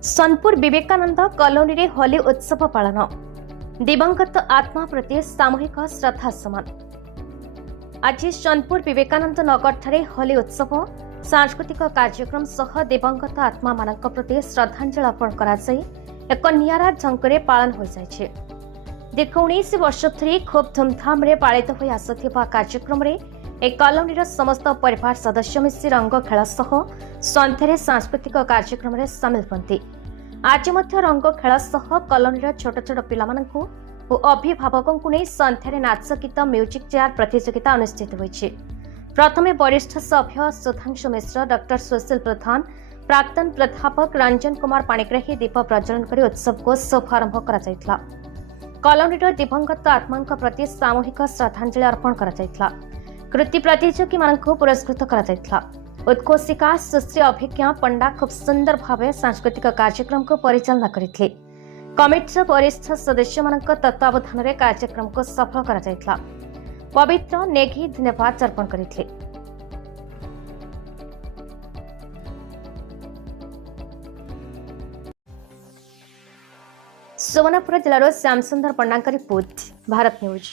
Sonpur Vivekananda colony रे होली उत्सव पालन दिवंगत आत्मा प्रति सामूहिक श्रद्धा समान। आज सोनपुर विवेकानंद नगर ठारे होली उत्सव सांस्कृतिक कार्यक्रम सह दिवंगत आत्मा मानक प्रति श्रद्धांजलि अर्पण कराई एक नियारा ढंग पालन हो जाए। दीर्घ 19 वर्ष धरी खूब धूमधाम रे पालित हो आसुथिबा कार्यक्रम रे एक कॉलोनी समस्त परिवार सदस्य मिसी रंग खेल सह सन्ध्यारे सांस्कृतिक कार्यक्रम रे सामिल होती। आज मध्य रंग खेल सह कॉलोनी छोट छोट पिलामानंकु और अभिभावकों नहीं सन्ध्यारे नाच गीत म्यूजिक चेयर प्रतियोगिता अनुष्ठित होइछि। प्रथमे वरिष्ठ सभ्य सुधांशु मिश्र, डॉक्टर सुशील प्रधान, प्राक्तन प्राध्यापक रंजन कुमार पाणिग्राही दीप प्रज्वलन कर उत्सव को शुभारंभ करा। कॉलोनी दिवंगत आत्मा प्रति सामूहिक श्रद्धांजलि अर्पण करा। कृति प्रतियोगी मानक पुरस्कृत करा। उत्कोषिका सुश्री अभिज्ञा पंडा खूब सुंदर भाव सांस्कृतिक कार्यक्रम को परिचालना करथिले। कमिटीर वरिष्ठ सदस्य मानक तत्वावधान में कार्यक्रम को सफल करा। पवित्र नेघी धन्यवाद अर्पण करथिले। सुवर्णपुर जिलार श्यामसुंदर पंडा रिपोर्ट, भारत न्यूज।